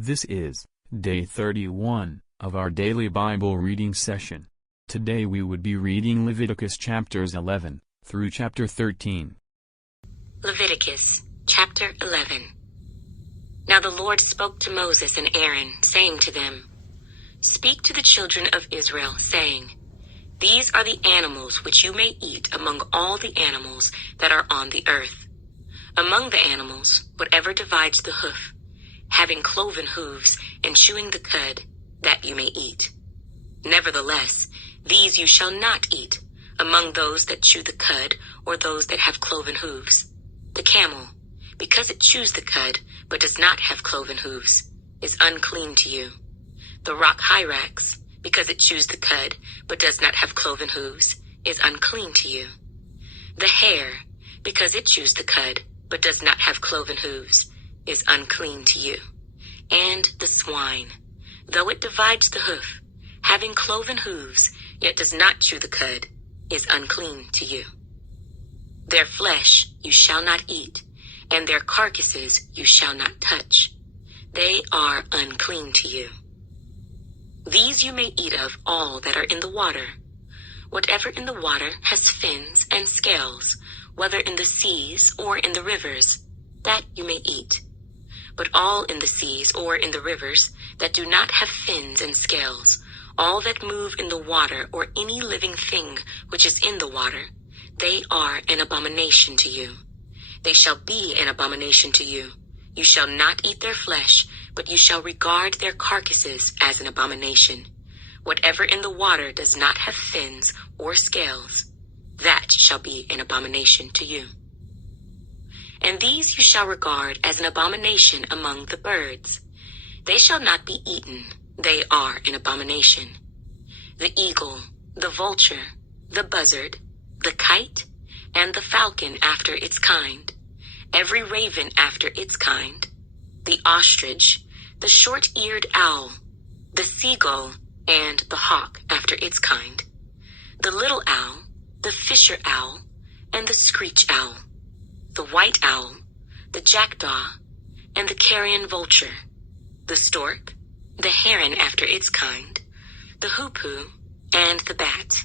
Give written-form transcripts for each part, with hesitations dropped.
This is day 31 of our daily Bible reading session. Today we would be reading Leviticus chapters 11 through chapter 13. Leviticus chapter 11. Now the Lord spoke to Moses and Aaron, saying to them, Speak to the children of Israel, saying, These are the animals which you may eat among all the animals that are on the earth. Among the animals, whatever divides the hoof, having cloven hooves and chewing the cud, that you may eat. Nevertheless, these you shall not eat among those that chew the cud or those that have cloven hooves. The camel, because it chews the cud but does not have cloven hooves, is unclean to you. The rock hyrax, because it chews the cud but does not have cloven hooves, is unclean to you. The hare, because it chews the cud but does not have cloven hooves, is unclean to you. And the swine, though it divides the hoof, having cloven hooves, yet does not chew the cud, is unclean to you. Their flesh you shall not eat, and their carcasses you shall not touch. They are unclean to you. These you may eat of all that are in the water. Whatever in the water has fins and scales, whether in the seas or in the rivers, that you may eat. But all in the seas or in the rivers that do not have fins and scales, all that move in the water or any living thing which is in the water, they are an abomination to you. They shall be an abomination to you. You shall not eat their flesh, but you shall regard their carcasses as an abomination. Whatever in the water does not have fins or scales, that shall be an abomination to you. And these you shall regard as an abomination among the birds. They shall not be eaten, they are an abomination. The eagle, the vulture, the buzzard, the kite, and the falcon after its kind, every raven after its kind, the ostrich, the short-eared owl, the seagull, and the hawk after its kind, the little owl, the fisher owl, and the screech owl, the white owl, the jackdaw, and the carrion vulture, the stork, the heron after its kind, the hoopoe, and the bat.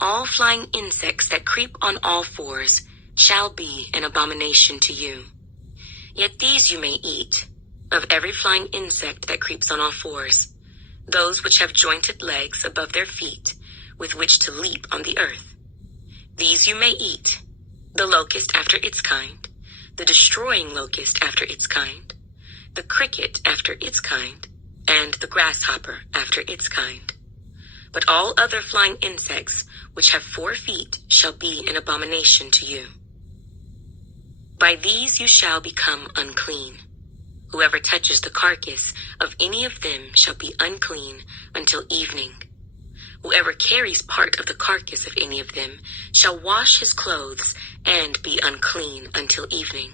All flying insects that creep on all fours shall be an abomination to you. Yet these you may eat, of every flying insect that creeps on all fours, those which have jointed legs above their feet, with which to leap on the earth. These you may eat, the locust after its kind, the destroying locust after its kind, the cricket after its kind, and the grasshopper after its kind. But all other flying insects which have 4 feet shall be an abomination to you. By these you shall become unclean. Whoever touches the carcass of any of them shall be unclean until evening. Whoever carries part of the carcass of any of them shall wash his clothes and be unclean until evening.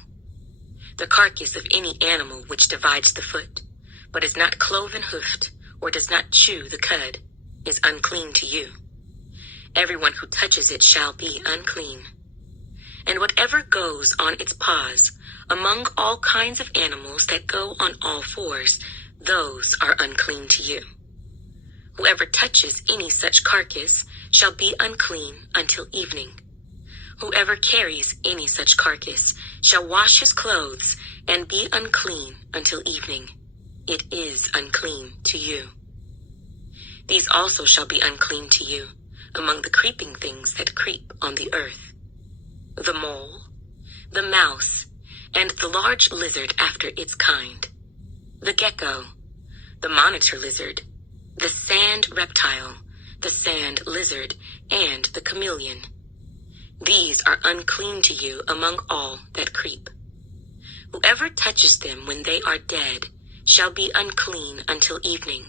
The carcass of any animal which divides the foot, but is not cloven-hoofed or does not chew the cud, is unclean to you. Everyone who touches it shall be unclean. And whatever goes on its paws, among all kinds of animals that go on all fours, those are unclean to you. Whoever touches any such carcass shall be unclean until evening. Whoever carries any such carcass shall wash his clothes and be unclean until evening. It is unclean to you. These also shall be unclean to you among the creeping things that creep on the earth: the mole, the mouse, and the large lizard after its kind, the gecko, the monitor lizard, the sand reptile, the sand lizard, and the chameleon. These are unclean to you among all that creep. Whoever touches them when they are dead shall be unclean until evening.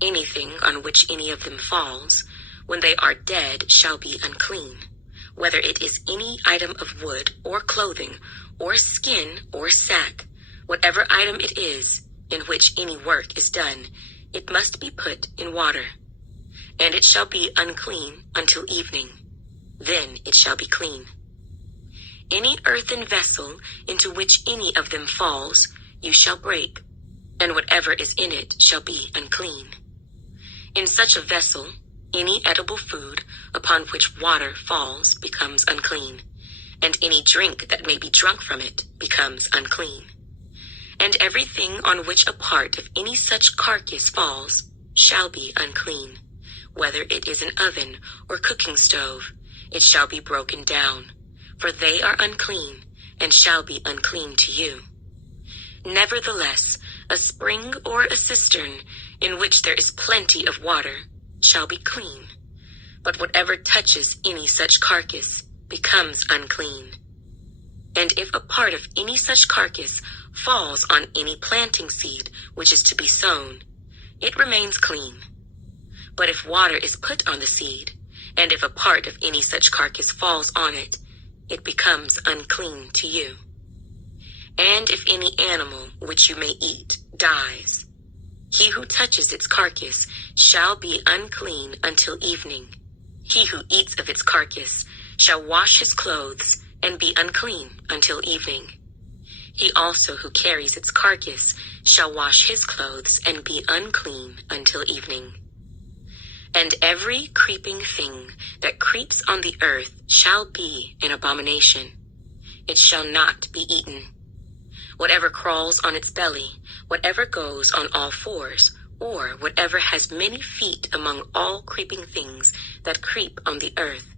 Anything on which any of them falls, when they are dead, shall be unclean, whether it is any item of wood or clothing or skin or sack, whatever item it is in which any work is done, it must be put in water, and it shall be unclean until evening. Then it shall be clean. Any earthen vessel into which any of them falls, you shall break, and whatever is in it shall be unclean. In such a vessel, any edible food upon which water falls becomes unclean, and any drink that may be drunk from it becomes unclean. And everything on which a part of any such carcass falls shall be unclean. Whether it is an oven or cooking stove, it shall be broken down, for they are unclean, and shall be unclean to you. Nevertheless, a spring or a cistern in which there is plenty of water shall be clean, but whatever touches any such carcass becomes unclean. And if a part of any such carcass falls on any planting seed which is to be sown, it remains clean. But if water is put on the seed, and if a part of any such carcass falls on it, it becomes unclean to you. And if any animal which you may eat dies, he who touches its carcass shall be unclean until evening. He who eats of its carcass shall wash his clothes and be unclean until evening. He also who carries its carcass shall wash his clothes and be unclean until evening. And every creeping thing that creeps on the earth shall be an abomination. It shall not be eaten. Whatever crawls on its belly, whatever goes on all fours, or whatever has many feet among all creeping things that creep on the earth,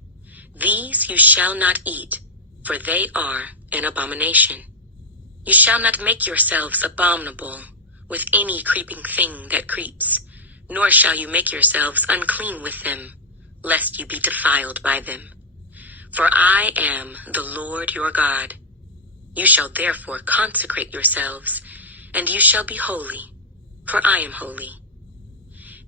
these you shall not eat, for they are an abomination. You shall not make yourselves abominable with any creeping thing that creeps, nor shall you make yourselves unclean with them, lest you be defiled by them. For I am the Lord your God. You shall therefore consecrate yourselves, and you shall be holy, for I am holy.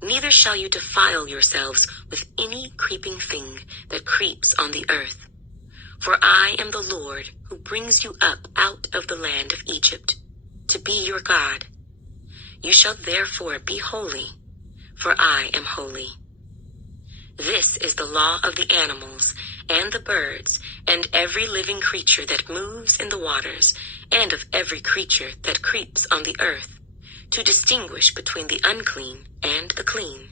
Neither shall you defile yourselves with any creeping thing that creeps on the earth. For I am the Lord who brings you up out of the land of Egypt, to be your God. You shall therefore be holy, for I am holy. This is the law of the animals, and the birds, and every living creature that moves in the waters, and of every creature that creeps on the earth, to distinguish between the unclean and the clean,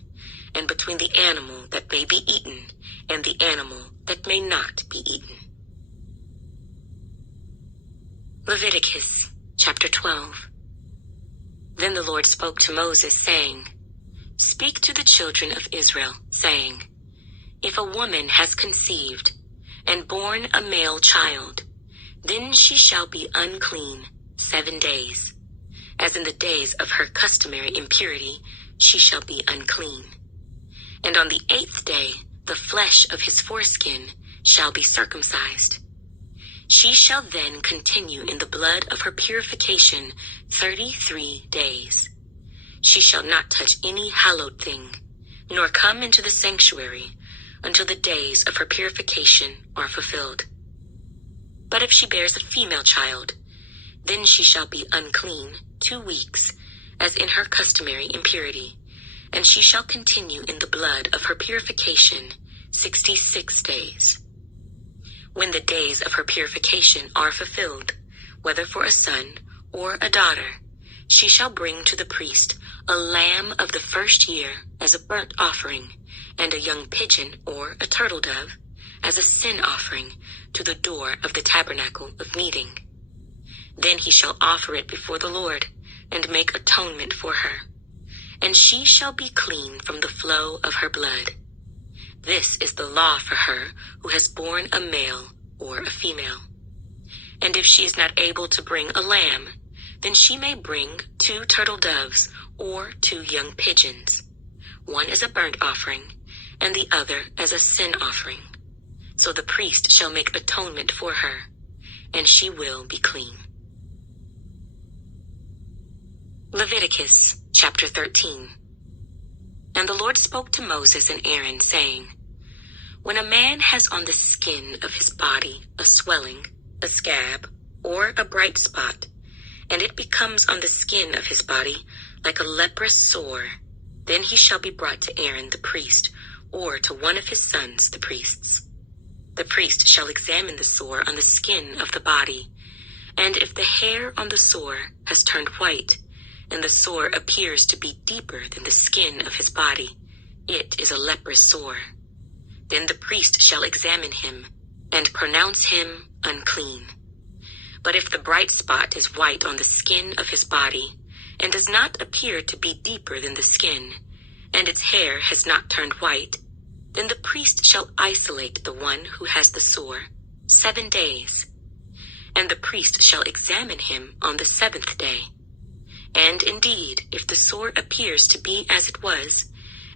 and between the animal that may be eaten, and the animal that may not be eaten. Leviticus chapter 12. Then the Lord spoke to Moses, saying, Speak to the children of Israel, saying, If a woman has conceived and born a male child, then she shall be unclean 7 days. As in the days of her customary impurity, she shall be unclean. And on the 8th day, the flesh of his foreskin shall be circumcised. She shall then continue in the blood of her purification 33 days. She shall not touch any hallowed thing, nor come into the sanctuary until the days of her purification are fulfilled. But if she bears a female child, then she shall be unclean 2 weeks, as in her customary impurity, and she shall continue in the blood of her purification 66 days. When the days of her purification are fulfilled, whether for a son or a daughter, she shall bring to the priest a lamb of the first year as a burnt offering, and a young pigeon or a turtle dove as a sin offering to the door of the tabernacle of meeting. Then he shall offer it before the Lord, and make atonement for her, and she shall be clean from the flow of her blood. This is the law for her who has borne a male or a female. And if she is not able to bring a lamb, then she may bring 2 turtle doves or 2 young pigeons, one as a burnt offering, and the other as a sin offering. So the priest shall make atonement for her, and she will be clean. Leviticus chapter 13. And the Lord spoke to Moses and Aaron, saying, When a man has on the skin of his body a swelling, a scab, or a bright spot, and it becomes on the skin of his body like a leprous sore, then he shall be brought to Aaron the priest, or to one of his sons the priests. The priest shall examine the sore on the skin of the body, and if the hair on the sore has turned white, and the sore appears to be deeper than the skin of his body, it is a leprous sore. Then the priest shall examine him, and pronounce him unclean. But if the bright spot is white on the skin of his body, and does not appear to be deeper than the skin, and its hair has not turned white, then the priest shall isolate the one who has the sore 7 days. And the priest shall examine him on the 7th day. And indeed, if the sore appears to be as it was,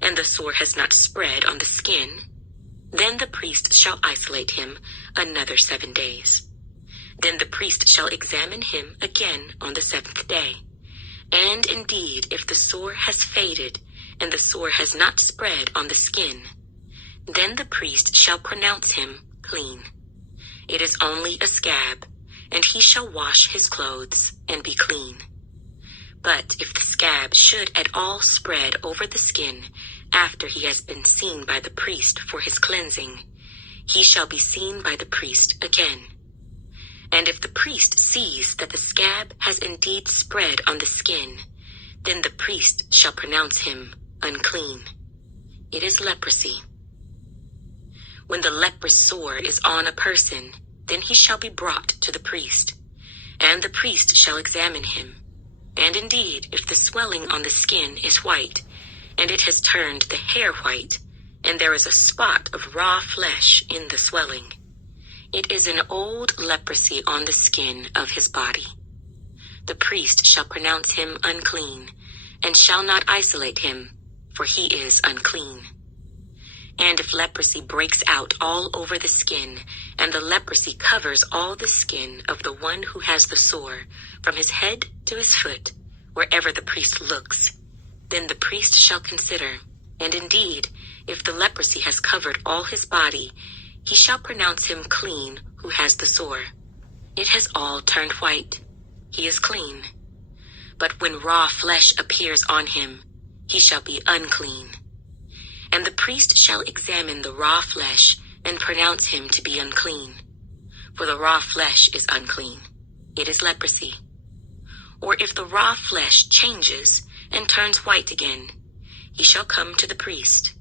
and the sore has not spread on the skin, then the priest shall isolate him another 7 days. Then the priest shall examine him again on the 7th day. And indeed, if the sore has faded, and the sore has not spread on the skin, then the priest shall pronounce him clean. It is only a scab, and he shall wash his clothes and be clean. But if the scab should at all spread over the skin after he has been seen by the priest for his cleansing, he shall be seen by the priest again. And if the priest sees that the scab has indeed spread on the skin, then the priest shall pronounce him unclean. It is leprosy. When the leprous sore is on a person, then he shall be brought to the priest, and the priest shall examine him. And indeed, if the swelling on the skin is white, and it has turned the hair white, and there is a spot of raw flesh in the swelling, it is an old leprosy on the skin of his body. The priest shall pronounce him unclean, and shall not isolate him, for he is unclean. And if leprosy breaks out all over the skin, and the leprosy covers all the skin of the one who has the sore, from his head to his foot, wherever the priest looks, then the priest shall consider, and indeed, if the leprosy has covered all his body, he shall pronounce him clean who has the sore. It has all turned white. He is clean. But when raw flesh appears on him, he shall be unclean. And the priest shall examine the raw flesh and pronounce him to be unclean. For the raw flesh is unclean. It is leprosy. Or if the raw flesh changes and turns white again, he shall come to the priest,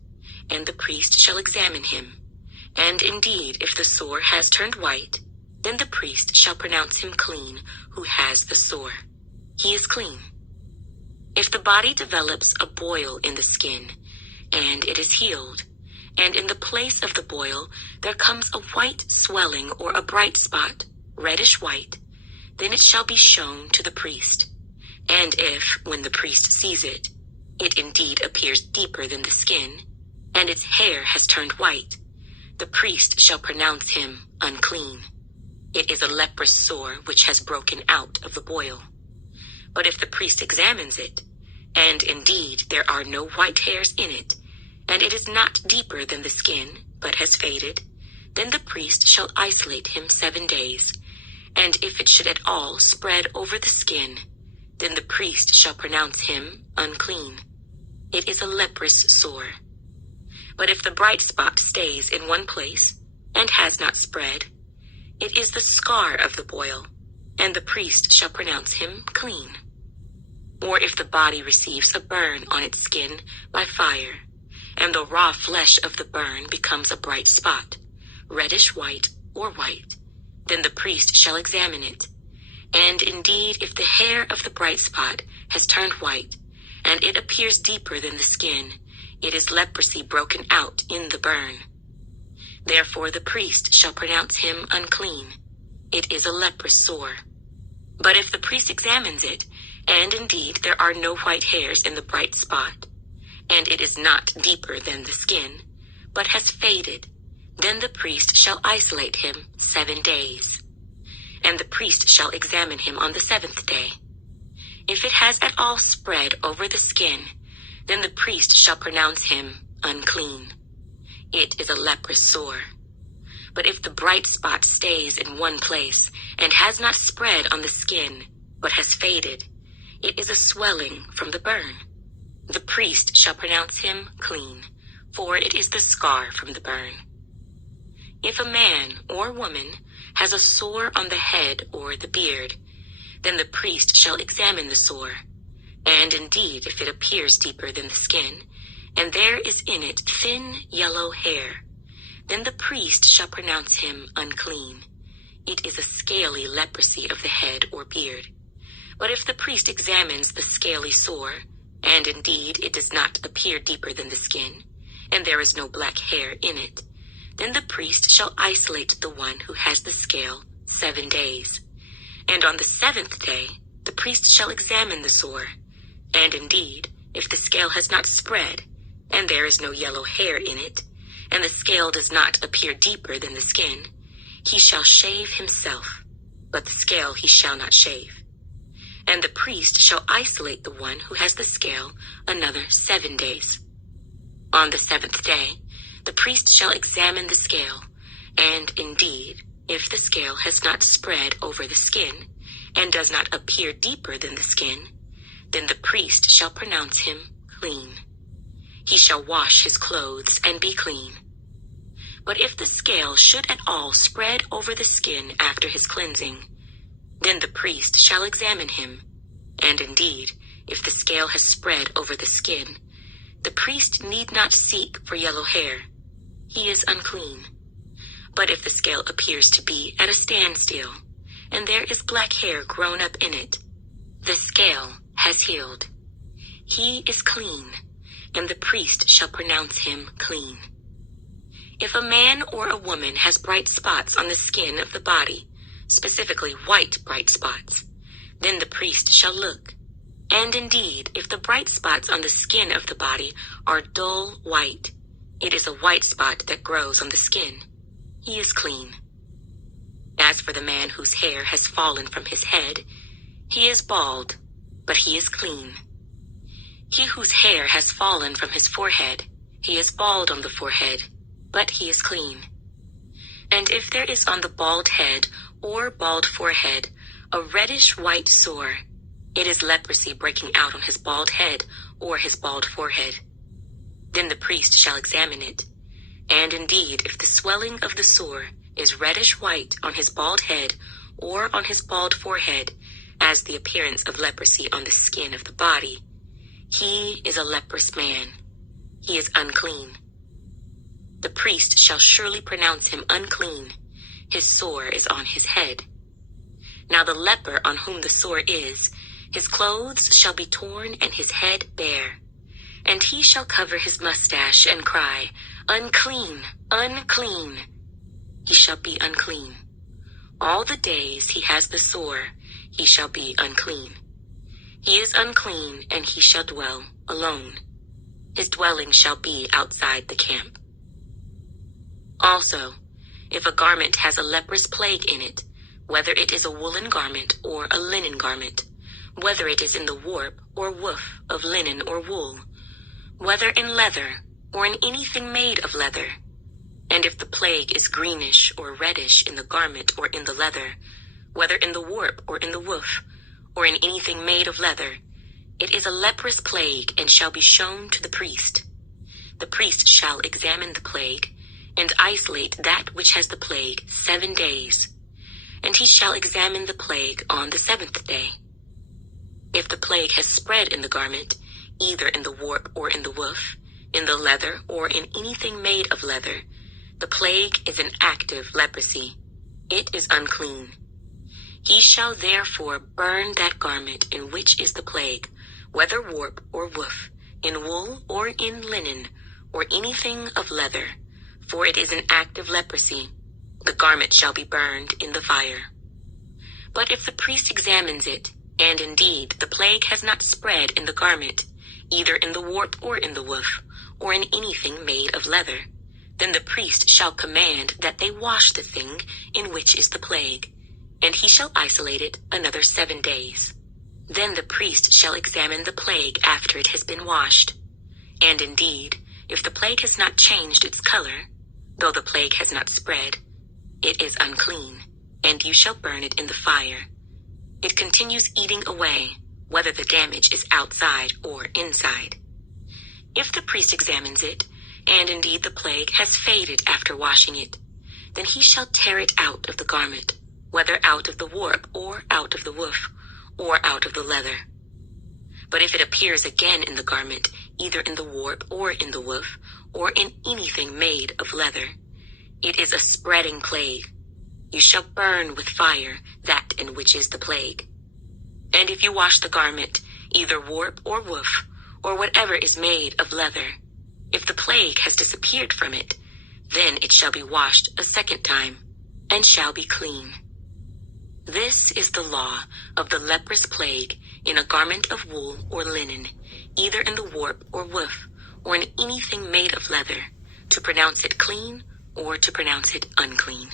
and the priest shall examine him. And indeed, if the sore has turned white, then the priest shall pronounce him clean who has the sore. He is clean. If the body develops a boil in the skin, and it is healed, and in the place of the boil there comes a white swelling or a bright spot, reddish white, then it shall be shown to the priest. And if, when the priest sees it, it indeed appears deeper than the skin, and its hair has turned white, the priest shall pronounce him unclean. It is a leprous sore which has broken out of the boil. But if the priest examines it, and indeed there are no white hairs in it, and it is not deeper than the skin, but has faded, then the priest shall isolate him 7 days. And if it should at all spread over the skin, then the priest shall pronounce him unclean. It is a leprous sore. But if the bright spot stays in one place, and has not spread, it is the scar of the boil, and the priest shall pronounce him clean. Or if the body receives a burn on its skin by fire, and the raw flesh of the burn becomes a bright spot, reddish white or white, then the priest shall examine it. And indeed, if the hair of the bright spot has turned white, and it appears deeper than the skin, it is leprosy broken out in the burn. Therefore the priest shall pronounce him unclean. It is a leprous sore. But if the priest examines it, and indeed there are no white hairs in the bright spot, and it is not deeper than the skin, but has faded, then the priest shall isolate him 7 days. And the priest shall examine him on the 7th day. If it has at all spread over the skin, then the priest shall pronounce him unclean. It is a leprous sore. But if the bright spot stays in one place, and has not spread on the skin, but has faded, it is a swelling from the burn. The priest shall pronounce him clean, for it is the scar from the burn. If a man or woman has a sore on the head or the beard, then the priest shall examine the sore. And indeed, if it appears deeper than the skin, and there is in it thin yellow hair, then the priest shall pronounce him unclean. It is a scaly leprosy of the head or beard. But if the priest examines the scaly sore, and indeed it does not appear deeper than the skin, and there is no black hair in it, then the priest shall isolate the one who has the scale 7 days. And on the 7th day the priest shall examine the sore, and indeed, if the scale has not spread, and there is no yellow hair in it, and the scale does not appear deeper than the skin, he shall shave himself, but the scale he shall not shave. And the priest shall isolate the one who has the scale another 7 days. On the 7th day, the priest shall examine the scale, and indeed, if the scale has not spread over the skin, and does not appear deeper than the skin, then the priest shall pronounce him clean. He shall wash his clothes and be clean. But if the scale should at all spread over the skin after his cleansing, then the priest shall examine him, and indeed, if the scale has spread over the skin, the priest need not seek for yellow hair. He is unclean. But if the scale appears to be at a standstill, and there is black hair grown up in it, the scale has healed. He is clean, and the priest shall pronounce him clean. If a man or a woman has bright spots on the skin of the body, specifically white bright spots, then the priest shall look. And indeed, if the bright spots on the skin of the body are dull white, it is a white spot that grows on the skin. He is clean. As for the man whose hair has fallen from his head, he is bald, but he is clean. He whose hair has fallen from his forehead, he is bald on the forehead, but he is clean. And if there is on the bald head or bald forehead a reddish white sore, it is leprosy breaking out on his bald head or his bald forehead. Then the priest shall examine it, and indeed, if the swelling of the sore is reddish white on his bald head or on his bald forehead, as the appearance of leprosy on the skin of the body, he is a leprous man. He is unclean. The priest shall surely pronounce him unclean. His sore is on his head. Now the leper on whom the sore is, his clothes shall be torn and his head bare. And he shall cover his mustache and cry, "Unclean, unclean." He shall be unclean. All the days he has the sore, he shall be unclean. He is unclean, and he shall dwell alone. His dwelling shall be outside the camp. Also, if a garment has a leprous plague in it, whether it is a woolen garment or a linen garment, whether it is in the warp or woof of linen or wool, whether in leather or in anything made of leather, and if the plague is greenish or reddish in the garment or in the leather, whether in the warp or in the woof, or in anything made of leather, it is a leprous plague and shall be shown to the priest. The priest shall examine the plague, and isolate that which has the plague 7 days, and he shall examine the plague on the 7th day. If the plague has spread in the garment, either in the warp or in the woof, in the leather or in anything made of leather, the plague is an active leprosy. It is unclean. He shall therefore burn that garment in which is the plague, whether warp or woof, in wool or in linen, or anything of leather, for it is an active leprosy. The garment shall be burned in the fire. But if the priest examines it, and indeed the plague has not spread in the garment, either in the warp or in the woof, or in anything made of leather, then the priest shall command that they wash the thing in which is the plague, and he shall isolate it another 7 days. Then the priest shall examine the plague after it has been washed. And indeed, if the plague has not changed its color, though the plague has not spread, it is unclean, and you shall burn it in the fire. It continues eating away, whether the damage is outside or inside. If the priest examines it, and indeed the plague has faded after washing it, then he shall tear it out of the garment, whether out of the warp or out of the woof, or out of the leather. But if it appears again in the garment, either in the warp or in the woof, or in anything made of leather, it is a spreading plague. You shall burn with fire that in which is the plague. And if you wash the garment, either warp or woof, or whatever is made of leather, if the plague has disappeared from it, then it shall be washed a second time, and shall be clean. This is the law of the leprous plague in a garment of wool or linen, either in the warp or woof, or in anything made of leather, to pronounce it clean or to pronounce it unclean.